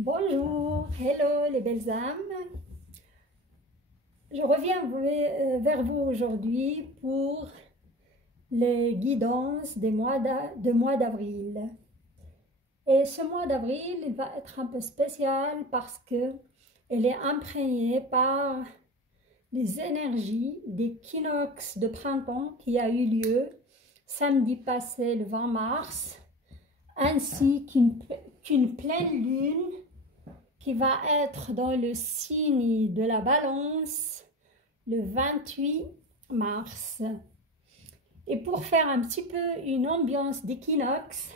Bonjour, hello les belles âmes. Je reviens vers vous aujourd'hui pour les guidances de mois d'avril. Et ce mois d'avril, il va être un peu spécial parce que il est imprégné par les énergies d'équinoxe de printemps qui a eu lieu samedi passé, le 20 mars, ainsi qu'une pleine lune qui va être dans le signe de la Balance le 28 mars. Et pour faire un petit peu une ambiance d'équinoxe,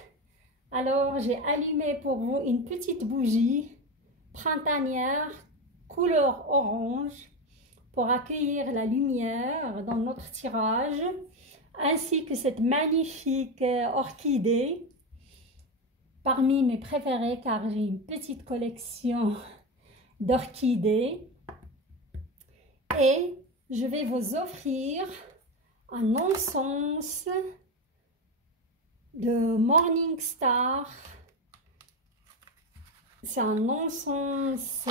alors j'ai allumé pour vous une petite bougie printanière couleur orange pour accueillir la lumière dans notre tirage, ainsi que cette magnifique orchidée, parmi mes préférés car j'ai une petite collection d'orchidées. Et je vais vous offrir un encens de Morning Star. C'est un encens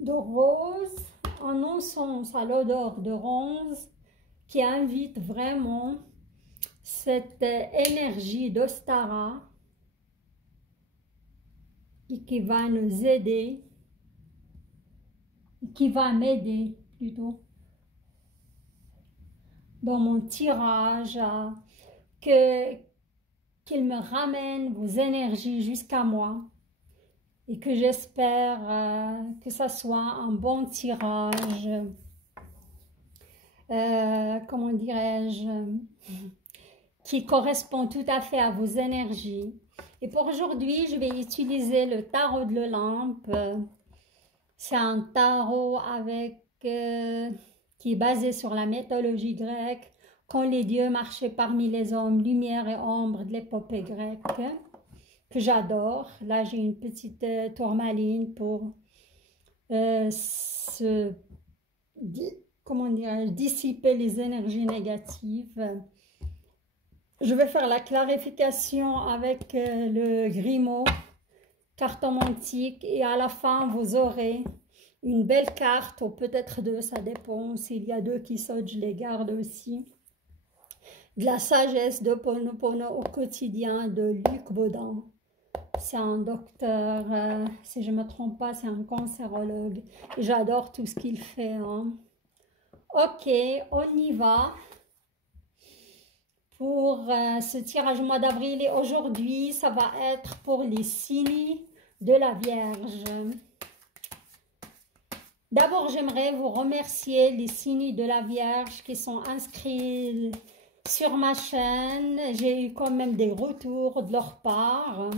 de rose, un encens à l'odeur de rose qui invite vraiment cette énergie d'Ostara et qui va nous aider, qui va m'aider plutôt dans mon tirage, qu'il me ramène vos énergies jusqu'à moi et que j'espère que ça soit un bon tirage, comment dirais-je, qui correspond tout à fait à vos énergies. Et pour aujourd'hui, je vais utiliser le tarot de l'Olympe. C'est un tarot qui est basé sur la mythologie grecque, quand les dieux marchaient parmi les hommes, lumière et ombre de l'épopée grecque, que j'adore. Là, j'ai une petite tourmaline pour dissiper les énergies négatives. Je vais faire la clarification avec le Grimaud cartomantique et à la fin vous aurez une belle carte, ou peut-être deux, ça dépend. S'il y a deux qui sautent, je les garde aussi. De la sagesse de Ponopono au quotidien de Luc Baudin. C'est un docteur, si je ne me trompe pas, c'est un cancérologue. J'adore tout ce qu'il fait. Hein. Ok, on y va pour ce tirage au mois d'avril. Et aujourd'hui, ça va être pour les signes de la Vierge. D'abord, j'aimerais vous remercier les signes de la Vierge qui sont inscrits sur ma chaîne. J'ai eu quand même des retours de leur part.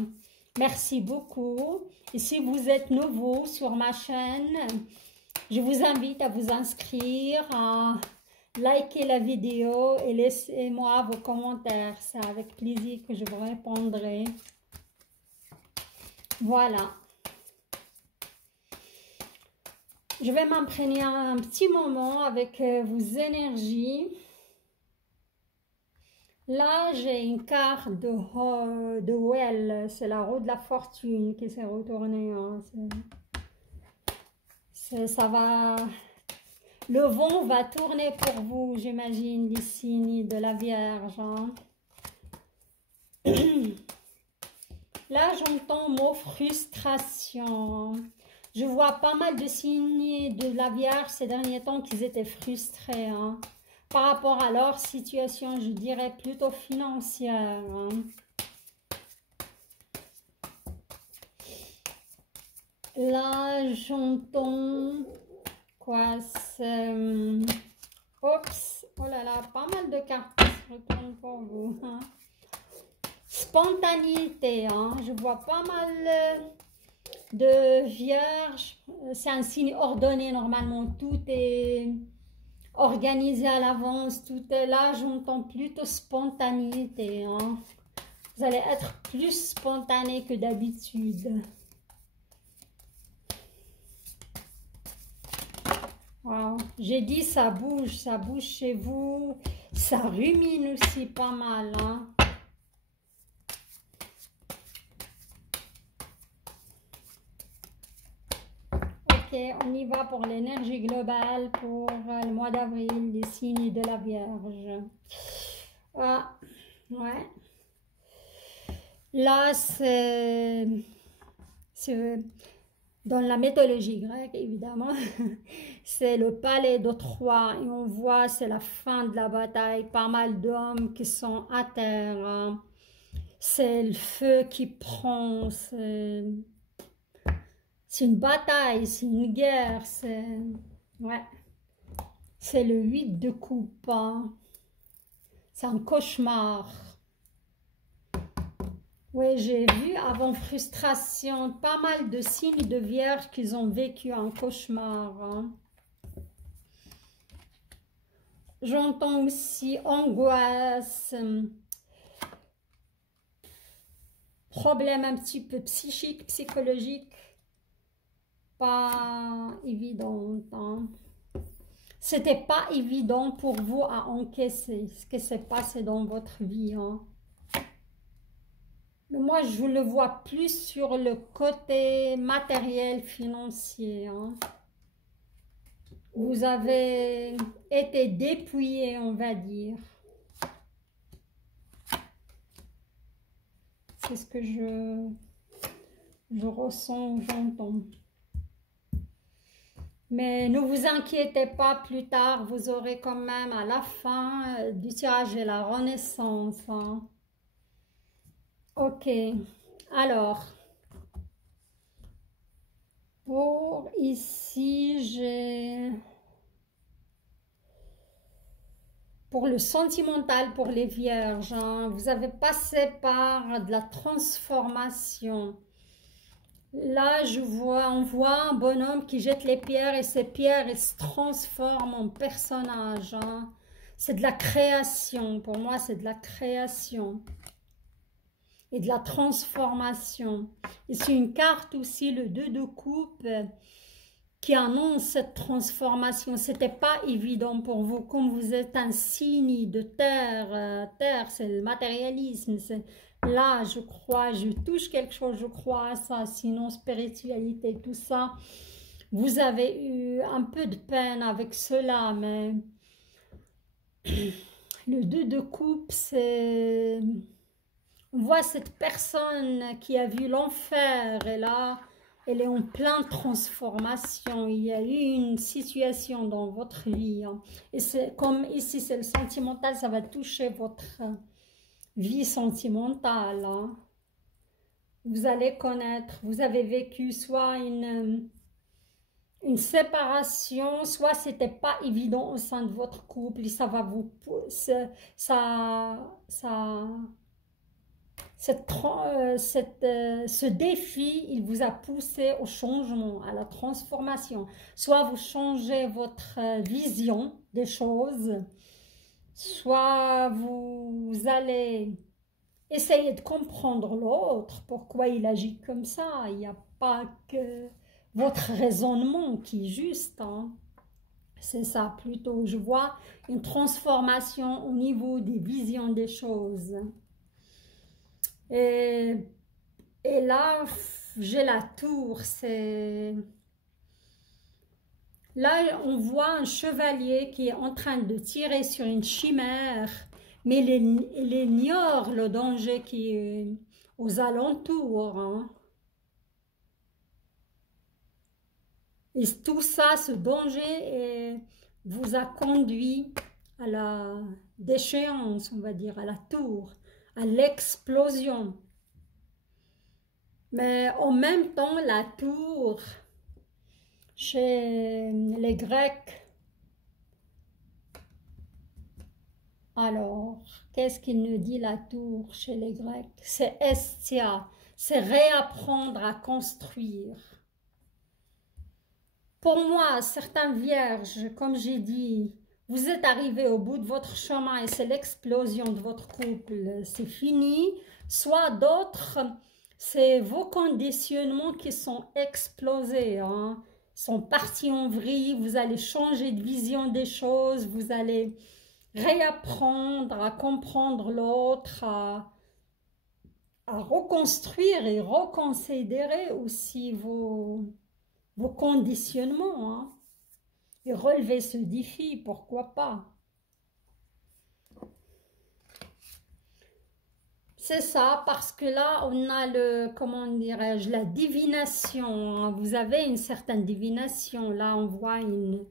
Merci beaucoup. Et si vous êtes nouveau sur ma chaîne, je vous invite à vous inscrire, à liker la vidéo et laissez-moi vos commentaires. C'est avec plaisir que je vous répondrai. Voilà. Je vais m'imprégner un petit moment avec vos énergies. Là, j'ai une carte de Well, c'est la roue de la fortune qui s'est retournée. Hein. Ça va, le vent va tourner pour vous, j'imagine, les signes de la Vierge. Hein. Là, j'entends mot frustration. Je vois pas mal de signes de la Vierge ces derniers temps qu'ils étaient frustrés. Hein. Par rapport à leur situation, je dirais plutôt financière. Hein. Là, j'entends quoi? Oups, oh là là, pas mal de cartes qui se retournent pour vous. Hein. Spontanéité, hein. Je vois pas mal de Vierge. C'est un signe ordonné normalement, tout est organisé à l'avance, tout est là. J'entends plutôt spontanéité. Hein. Vous allez être plus spontané que d'habitude. Wow. J'ai dit ça bouge chez vous, ça rumine aussi pas mal. Hein. on y va pour l'énergie globale pour le mois d'avril, les signes de la Vierge. Ah, ouais. Là, c'est dans la mythologie grecque, évidemment, c'est le palais de Troie et on voit, c'est la fin de la bataille, pas mal d'hommes qui sont à terre, hein. C'est le feu qui prend, c'est une bataille, c'est une guerre, ouais, c'est le 8 de coupe, hein. C'est un cauchemar. Oui, j'ai vu avant frustration pas mal de signes de vierge qu'ils ont vécu un cauchemar, hein. J'entends aussi angoisse, problème un petit peu psychique, psychologique, pas évident, hein. C'était pas évident pour vous à encaisser ce qui s'est passé dans votre vie, hein. Mais moi, je le vois plus sur le côté matériel, financier, hein. Vous avez été dépouillé, on va dire. C'est ce que je ressens, j'entends. Mais ne vous inquiétez pas, plus tard, vous aurez quand même à la fin du tirage de la Renaissance, hein. Ok, alors, pour ici, j'ai... Pour le sentimental, pour les vierges, hein, vous avez passé par de la transformation. Là, on voit un bonhomme qui jette les pierres et ces pierres, elles se transforment en personnage, hein. C'est de la création, pour moi, c'est de la création et de la transformation. Et c'est une carte aussi, le 2 de coupe, qui annonce cette transformation. C'était pas évident pour vous, comme vous êtes un signe de terre. Terre, c'est le matérialisme. Là, je crois, je touche quelque chose, je crois à ça. Sinon, spiritualité, tout ça. Vous avez eu un peu de peine avec cela, mais le 2 de coupe, c'est... On voit cette personne qui a vu l'enfer et là, elle est en pleine transformation. Il y a eu une situation dans votre vie, hein. Et c'est comme ici, c'est le sentimental, ça va toucher votre vie sentimentale, hein. Vous allez connaître, vous avez vécu soit une séparation, soit c'était pas évident au sein de votre couple et ça va vous... Ce défi, il vous a poussé au changement, à la transformation. Soit vous changez votre vision des choses, soit vous allez essayer de comprendre l'autre, pourquoi il agit comme ça. Il n'y a pas que votre raisonnement qui est juste, hein. C'est ça plutôt. Je vois une transformation au niveau des visions des choses. Et là, j'ai la tour, là, on voit un chevalier qui est en train de tirer sur une chimère, mais il ignore le danger qui est aux alentours, hein. Et tout ça, ce danger vous a conduit à la déchéance, on va dire, à la tour, à l'explosion. Mais en même temps, la tour, chez les Grecs, alors, qu'est-ce qu'il nous dit la tour chez les Grecs? C'est estia, c'est réapprendre à construire. Pour moi, certains vierges, comme j'ai dit, vous êtes arrivés au bout de votre chemin et c'est l'explosion de votre couple, c'est fini. Soit d'autres, c'est vos conditionnements qui sont explosés, hein, sont partis en vrille, vous allez changer de vision des choses, vous allez réapprendre à comprendre l'autre, à reconstruire et reconsidérer aussi vos vos conditionnements, hein, et relever ce défi, pourquoi pas. C'est ça, parce que là, on a le, comment dirais-je, la divination, hein. Vous avez une certaine divination. Là, on voit une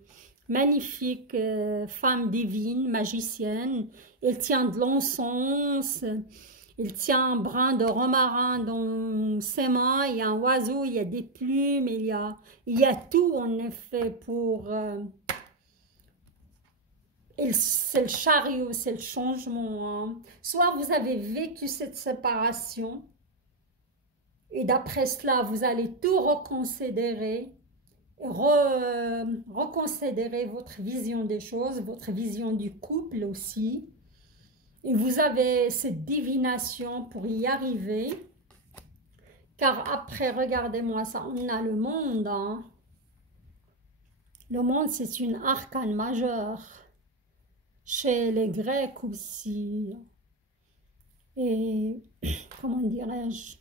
magnifique femme divine, magicienne. Elle tient de l'encens, elle tient un brin de romarin dans ses mains. Il y a un oiseau, il y a des plumes, il y a tout en effet pour... c'est le chariot, c'est le changement, hein. Soit vous avez vécu cette séparation et d'après cela, vous allez tout reconsidérer, reconsidérer votre vision des choses, votre vision du couple aussi. Et vous avez cette divination pour y arriver. Car après, regardez-moi ça, on a le monde, hein. Le monde, c'est une arcane majeure. Chez les Grecs aussi, et comment dirais-je,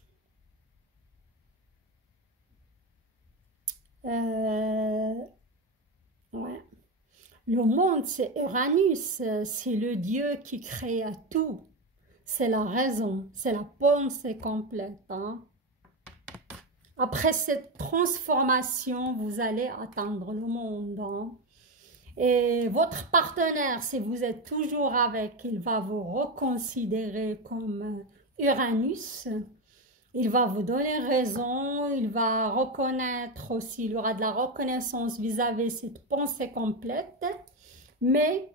ouais. Le monde c'est Uranus, c'est le Dieu qui crée tout, c'est la raison, c'est la pensée complète, hein. Après cette transformation, vous allez atteindre le monde, hein. Et votre partenaire, si vous êtes toujours avec, il va vous reconsidérer comme Uranus. Il va vous donner raison, il va reconnaître aussi, il y aura de la reconnaissance vis-à-vis cette pensée complète. Mais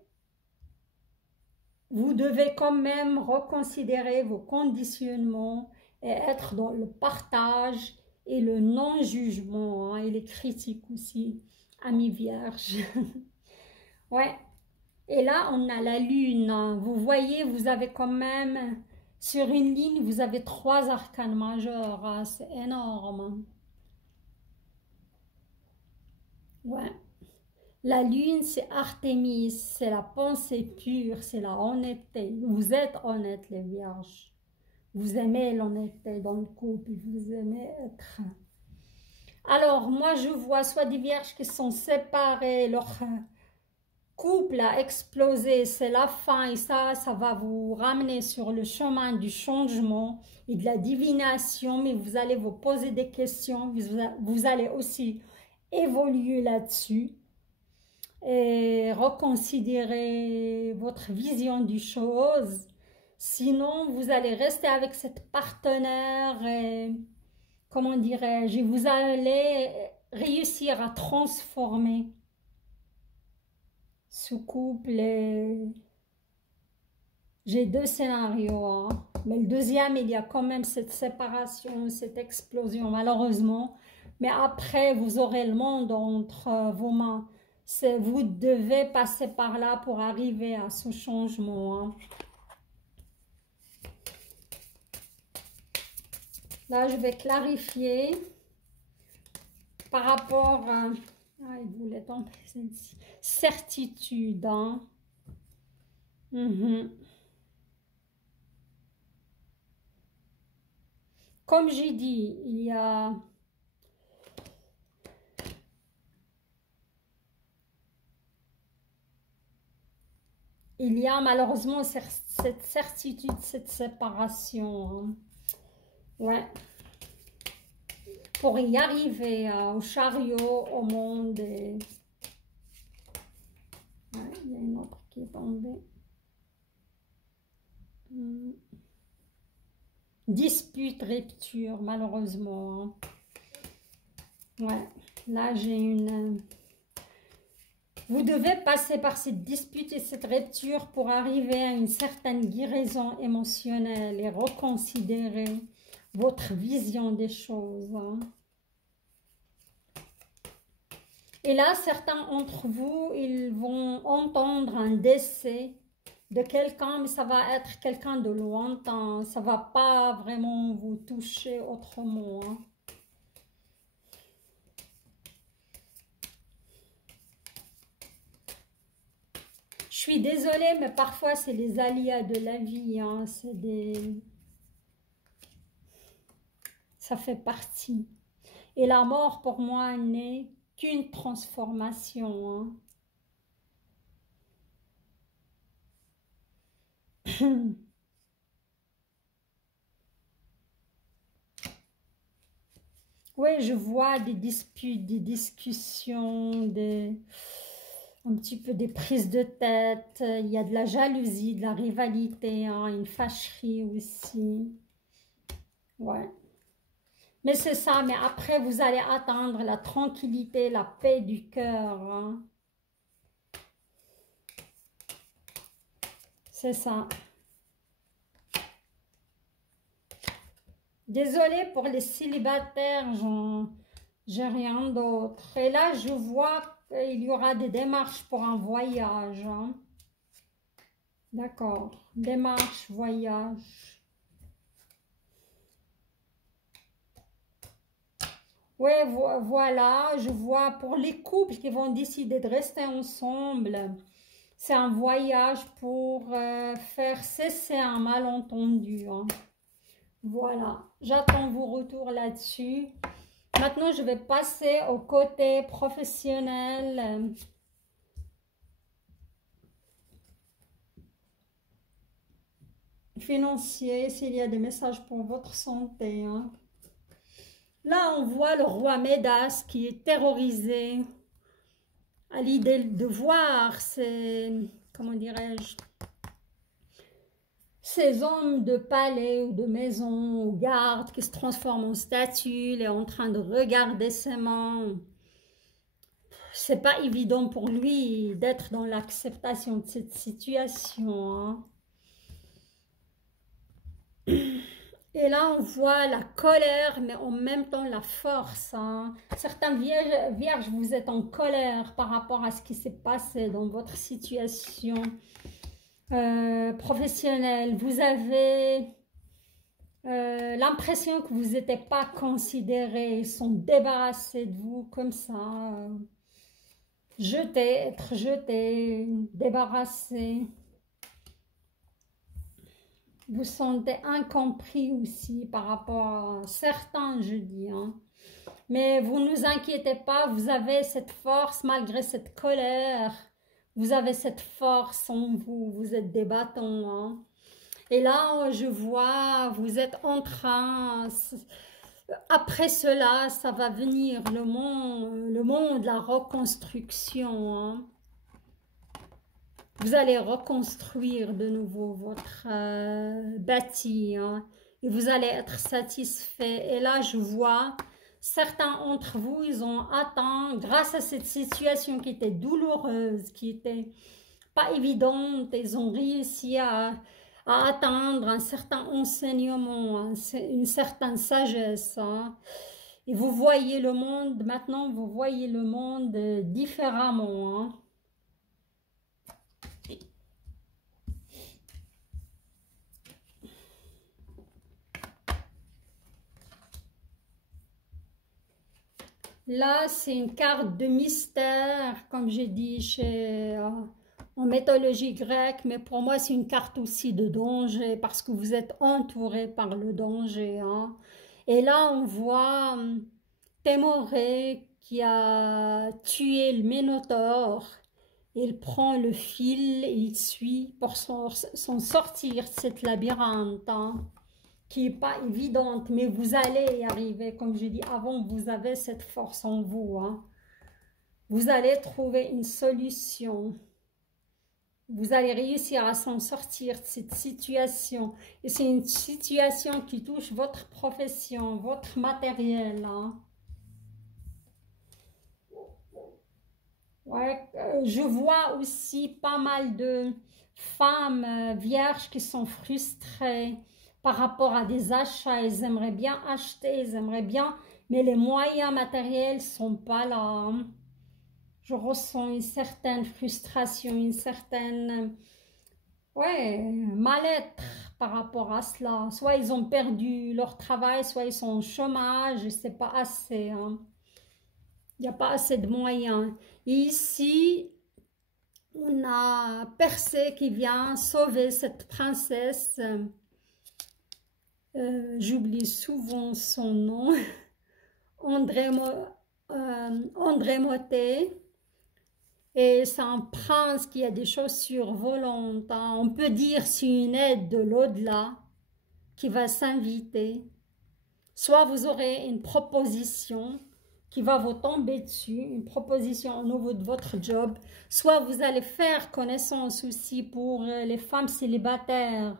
vous devez quand même reconsidérer vos conditionnements et être dans le partage et le non-jugement, hein, et les critiques aussi, amis vierges. Ouais, et là on a la lune, hein. Vous voyez, vous avez quand même, sur une ligne, vous avez 3 arcanes majeurs, hein. C'est énorme. Ouais, la lune c'est Artémis, c'est la pensée pure, c'est la honnêteté. Vous êtes honnêtes les vierges, vous aimez l'honnêteté dans le couple, vous aimez être... Alors moi je vois soit des vierges qui sont séparées, leur... couple a explosé, c'est la fin et ça va vous ramener sur le chemin du changement et de la divination, mais vous allez vous poser des questions, vous allez aussi évoluer là-dessus et reconsidérer votre vision du chose. Sinon, vous allez rester avec cette partenaire et, comment dirais-je, vous allez réussir à transformer ce couple. J'ai 2 scénarios, hein. Mais le deuxième, il y a quand même cette séparation, cette explosion, malheureusement. Mais après, vous aurez le monde entre vos mains. Vous devez passer par là pour arriver à ce changement, hein. Là, je vais clarifier par rapport à... Ah, il voulait tomber celle-ci. Certitude, hein. Comme j'ai dit, il y a malheureusement cette certitude, cette séparation, hein. Ouais. Pour y arriver au chariot, au monde. Et... ouais, il y a une autre qui est tombée. Dispute, rupture, malheureusement, hein. Ouais, là j'ai une... Vous devez passer par cette dispute et cette rupture pour arriver à une certaine guérison émotionnelle et reconsidérer votre vision des choses, hein. Et là, certains d'entre vous, ils vont entendre un décès de quelqu'un, mais ça va être quelqu'un de lointain. Ça ne va pas vraiment vous toucher autrement, hein. Je suis désolée, mais parfois, c'est les aléas de la vie, hein. Ça fait partie. Et la mort, pour moi, n'est qu'une transformation. Hein. Oui, je vois des disputes, des discussions, un petit peu des prises de tête. Il y a de la jalousie, de la rivalité, hein, une fâcherie aussi. Ouais. Mais c'est ça, mais après, vous allez atteindre la tranquillité, la paix du cœur. Hein. C'est ça. Désolée pour les célibataires, j'ai rien d'autre. Et là, je vois qu'il y aura des démarches pour un voyage. Hein. D'accord. Démarche, voyage. Oui, voilà, je vois pour les couples qui vont décider de rester ensemble, c'est un voyage pour faire cesser un malentendu. Hein. Voilà, j'attends vos retours là-dessus. Maintenant, je vais passer au côté professionnel. Financier, s'il y a des messages pour votre santé. Hein. Là, on voit le roi Médas qui est terrorisé à l'idée de voir ces, comment dirais-je, ces hommes de palais ou de maison ou gardes qui se transforment en statues, il est en train de regarder ses mains. C'est pas évident pour lui d'être dans l'acceptation de cette situation. Hein. Et là, on voit la colère, mais en même temps la force. Hein. Certains vierges, vous êtes en colère par rapport à ce qui s'est passé dans votre situation professionnelle. Vous avez l'impression que vous n'étiez pas considérés. Ils sont débarrassés de vous comme ça. Jetés, être jetés, débarrassés. Vous sentez incompris aussi par rapport à certains, je dis. Hein. Mais vous ne vous inquiétez pas, vous avez cette force malgré cette colère. Vous avez cette force en vous, vous êtes des bâtons. Hein. Et là, je vois, vous êtes en train... Après cela, ça va venir le monde, la reconstruction. Hein. Vous allez reconstruire de nouveau votre bâti hein, et vous allez être satisfait. Et là, je vois, certains d'entre vous, ils ont atteint, grâce à cette situation qui était douloureuse, qui était pas évidente, ils ont réussi à atteindre un certain enseignement, hein, une certaine sagesse. Hein. Et vous voyez le monde, maintenant, vous voyez le monde différemment. Hein. Là, c'est une carte de mystère, comme j'ai dit en mythologie grecque, mais pour moi, c'est une carte aussi de danger, parce que vous êtes entouré par le danger. Hein. Et là, on voit Témoré qui a tué le Ménotaure. Il prend le fil et il suit pour s'en sortir de cette labyrinthe. Hein. Qui n'est pas évidente, mais vous allez y arriver. Comme je dis avant, vous avez cette force en vous. Hein. Vous allez trouver une solution. Vous allez réussir à s'en sortir de cette situation. Et c'est une situation qui touche votre profession, votre matériel. Hein. Ouais, je vois aussi pas mal de femmes vierges qui sont frustrées par rapport à des achats, ils aimeraient bien acheter, ils aimeraient bien, mais les moyens matériels ne sont pas là. Hein. Je ressens une certaine frustration, une certaine mal-être par rapport à cela. Soit ils ont perdu leur travail, soit ils sont au chômage, et c'est pas assez. Hein. Il n'y a pas assez de moyens. Et ici, on a Persée qui vient sauver cette princesse. J'oublie souvent son nom. Andrémoté. Et c'est un prince qui a des chaussures volantes. Hein. On peut dire c'est une aide de l'au-delà qui va s'inviter. Soit vous aurez une proposition qui va vous tomber dessus, une proposition au niveau de votre job. Soit vous allez faire connaissance aussi pour les femmes célibataires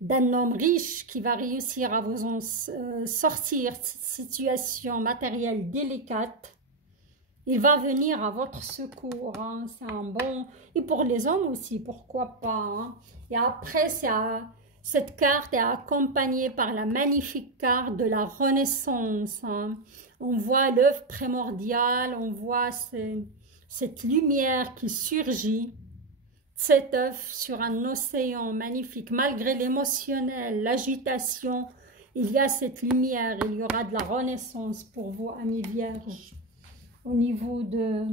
d'un homme riche qui va réussir à vous en sortir de cette situation matérielle délicate. Il va venir à votre secours, hein. C'est un bon... Et pour les hommes aussi, pourquoi pas. Hein. Et après, cette carte est accompagnée par la magnifique carte de la Renaissance. Hein. On voit l'œuvre primordiale, on voit cette lumière qui surgit. Cette œuvre sur un océan magnifique. Malgré l'émotionnel, l'agitation, il y a cette lumière, il y aura de la renaissance pour vous, amis vierges. Au niveau de,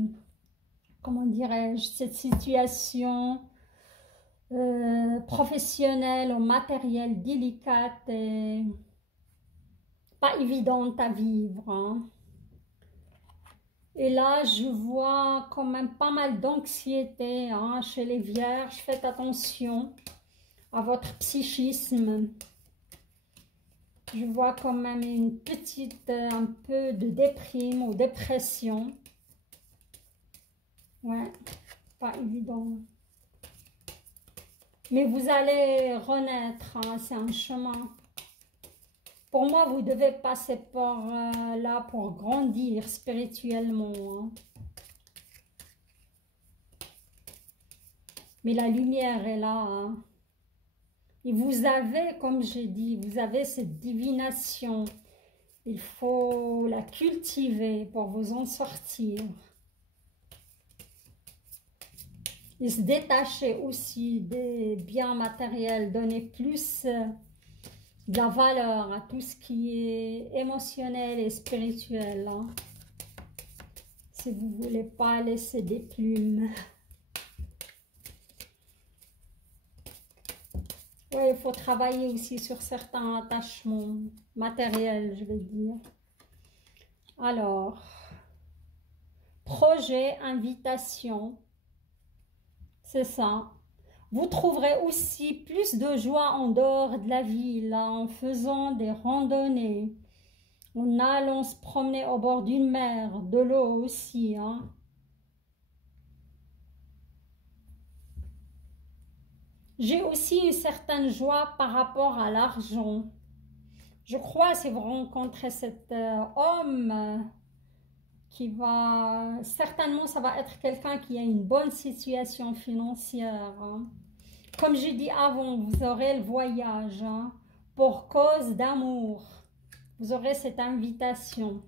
comment dirais-je, cette situation professionnelle ou matérielle délicate et pas évidente à vivre. Hein. Et là, je vois quand même pas mal d'anxiété hein, chez les vierges. Faites attention à votre psychisme. Je vois quand même une petite, un peu de déprime ou dépression. Ouais, pas évident. Mais vous allez renaître, hein, c'est un chemin. Pour moi, vous devez passer par là pour grandir spirituellement. Hein. Mais la lumière est là. Hein. Et vous avez, comme j'ai dit, vous avez cette divination. Il faut la cultiver pour vous en sortir. Et se détacher aussi des biens matériels, donner plus de la valeur à tout ce qui est émotionnel et spirituel. Hein. Si vous ne voulez pas laisser des plumes. Oui, il faut travailler aussi sur certains attachements matériels, je vais dire. Alors, projet, invitation, c'est ça. Vous trouverez aussi plus de joie en dehors de la ville, là, en faisant des randonnées, en allant se promener au bord d'une mer, de l'eau aussi, hein. J'ai aussi une certaine joie par rapport à l'argent. Je crois si vous rencontrez cet homme qui va... Certainement, ça va être quelqu'un qui a une bonne situation financière. Hein. Comme j'ai dit avant, vous aurez le voyage hein, pour cause d'amour. Vous aurez cette invitation.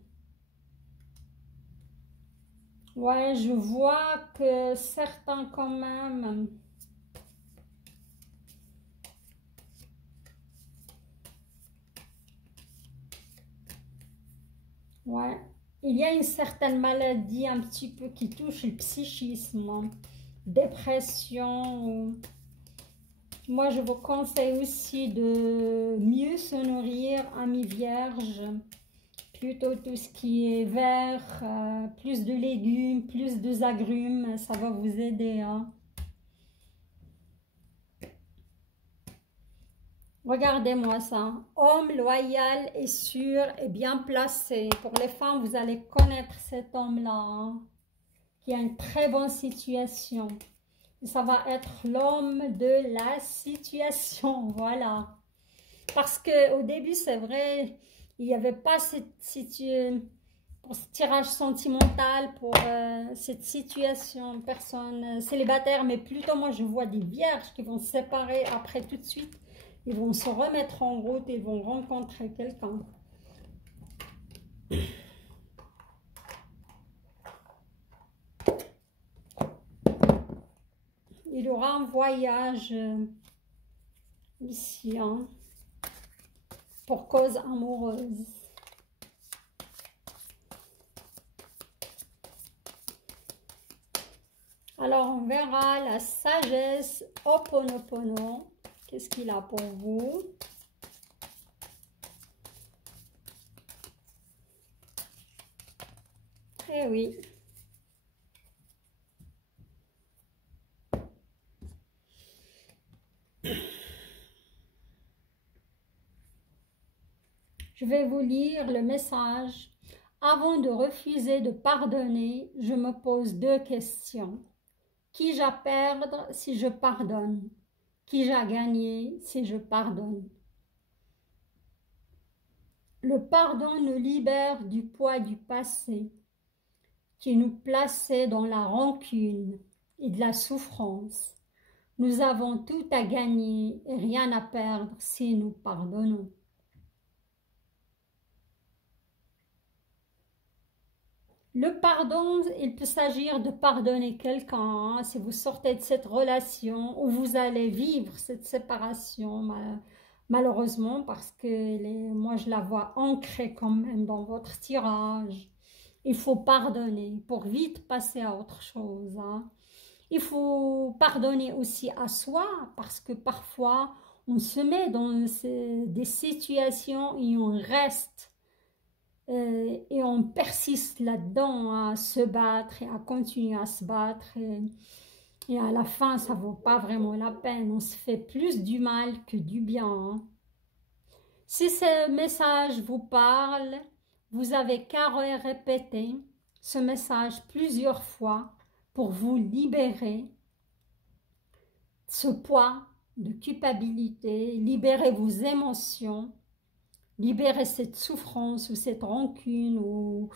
Ouais, je vois que certains quand même... Ouais, il y a une certaine maladie un petit peu qui touche le psychisme, hein. Dépression. Moi, je vous conseille aussi de mieux se nourrir, amis vierges. Plutôt tout ce qui est vert, plus de légumes, plus de agrumes, ça va vous aider. Hein. Regardez-moi ça. Homme loyal et sûr et bien placé. Pour les femmes, vous allez connaître cet homme-là, hein, qui a une très bonne situation. Et ça va être l'homme de la situation, voilà. Parce qu'au début, c'est vrai, il n'y avait pas pour ce tirage sentimental, pour cette situation, personne célibataire, mais plutôt moi, je vois des vierges qui vont se séparer après tout de suite. Ils vont se remettre en route, ils vont rencontrer quelqu'un. Il y aura un voyage ici, hein, pour cause amoureuse. Alors, on verra la sagesse Ho'oponopono. Qu'est-ce qu'il a pour vous? Eh oui. Je vais vous lire le message. Avant de refuser de pardonner, je me pose 2 questions. Qui-je à perdre si je pardonne? Qui-je à gagner si je pardonne? Le pardon nous libère du poids du passé qui nous plaçait dans la rancune et de la souffrance. Nous avons tout à gagner et rien à perdre si nous pardonnons. Le pardon, il peut s'agir de pardonner quelqu'un, hein, si vous sortez de cette relation où vous allez vivre cette séparation, malheureusement, parce que moi je la vois ancrée quand même dans votre tirage. Il faut pardonner pour vite passer à autre chose, hein. Il faut pardonner aussi à soi, parce que parfois on se met dans des situations et on reste. Et on persiste là-dedans à se battre et à continuer à se battre et à la fin ça vaut pas vraiment la peine, on se fait plus du mal que du bien, hein. Si ce message vous parle, vous avez qu'à répéter ce message plusieurs fois pour vous libérer de ce poids de culpabilité, libérer vos émotions, libérer cette souffrance ou cette rancune ou,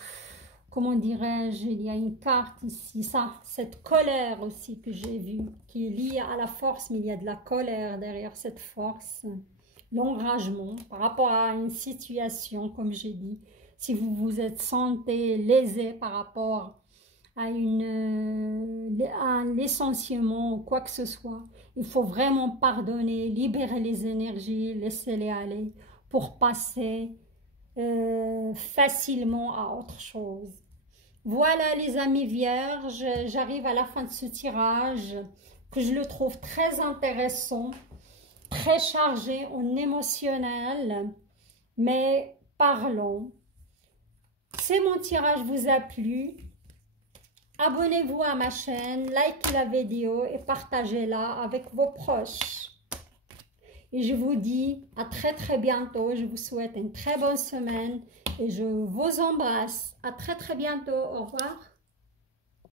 comment dirais-je, il y a une carte ici, ça, cette colère aussi que j'ai vue, qui est liée à la force, mais il y a de la colère derrière cette force, l'enragement par rapport à une situation, comme j'ai dit. Si vous vous êtes senti lésé par rapport à un licenciement ou quoi que ce soit, il faut vraiment pardonner, libérer les énergies, laisser-les aller pour passer facilement à autre chose. Voilà les amis vierges, j'arrive à la fin de ce tirage que je le trouve très intéressant, très chargé en émotionnel, mais parlons. Si mon tirage vous a plu, abonnez-vous à ma chaîne, likez la vidéo et partagez-la avec vos proches. Et je vous dis à très bientôt. Je vous souhaite une très bonne semaine et je vous embrasse. À très bientôt. Au revoir.